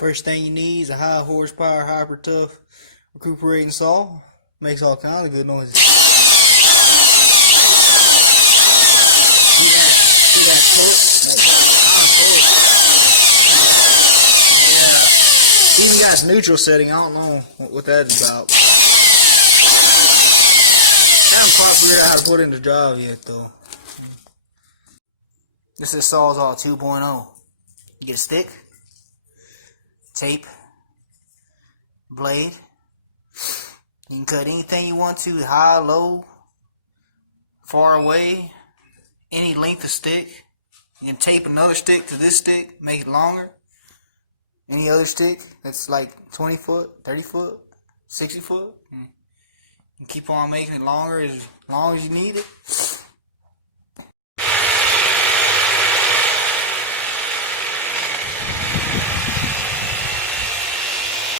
First thing you need is a high horsepower, hyper tough recuperating saw. Makes all kind of good noises. Even got its neutral setting. I don't know what that is about. I haven't quite figured out how to put it into drive yet though. This is Sawzall 2.0. You get a stick, tape, blade. You can cut anything you want to, high, low, far away, any length of stick. You can tape another stick to this stick, make it longer. Any other stick that's like 20 foot, 30 foot, 60 foot. You can keep on making it longer as long as you need it.